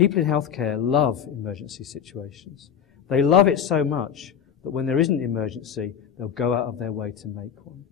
People in healthcare love emergency situations. They love it so much that when there isn't an emergency, they'll go out of their way to make one.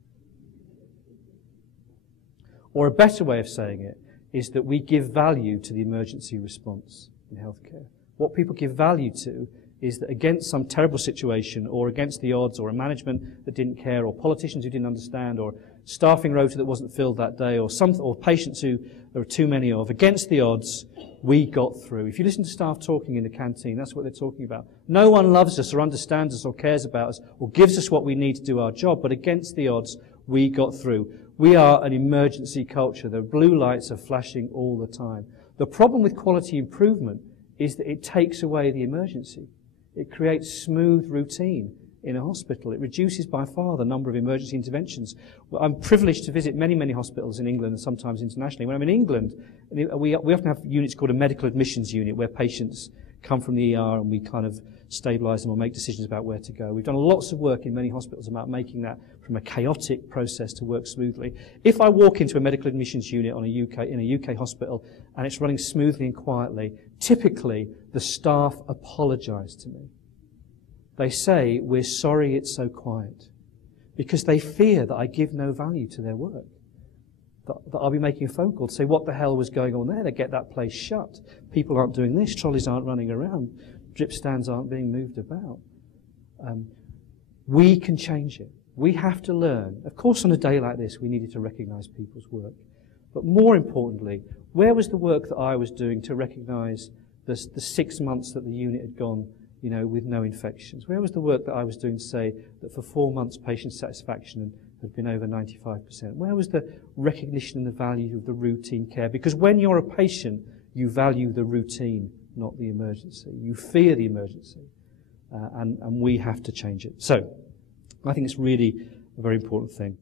Or a better way of saying it is that we give value to the emergency response in healthcare. What people give value to is that against some terrible situation, or against the odds, or a management that didn't care, or politicians who didn't understand, or staffing rota that wasn't filled that day, or patients who there are too many of, against the odds, we got through. If you listen to staff talking in the canteen, that's what they're talking about. No one loves us or understands us or cares about us or gives us what we need to do our job, but against the odds, we got through. We are an emergency culture. The blue lights are flashing all the time. The problem with quality improvement is that it takes away the emergency. It creates smooth routine in a hospital. It reduces by far the number of emergency interventions. Well, I'm privileged to visit many, many hospitals in England and sometimes internationally. When I'm in England, we often have units called a medical admissions unit where patients come from the ER and we kind of stabilise them or make decisions about where to go. We've done lots of work in many hospitals about making that from a chaotic process to work smoothly. If I walk into a medical admissions unit in a UK hospital and it's running smoothly and quietly, typically the staff apologise to me. They say, "We're sorry it's so quiet," because they fear that I give no value to their work. That I'll be making a phone call to say what the hell was going on there. They get that place shut. People aren't doing this. Trolleys aren't running around. Drip stands aren't being moved about. We can change it. We have to learn. Of course, on a day like this, we needed to recognise people's work. But more importantly, where was the work that I was doing to recognise the 6 months that the unit had gone, with no infections? Where was the work that I was doing to say that for 4 months patient satisfaction had been over 95%? Where was the recognition and the value of the routine care? Because when you're a patient, you value the routine, not the emergency. You fear the emergency, and we have to change it. So, I think it's really a very important thing.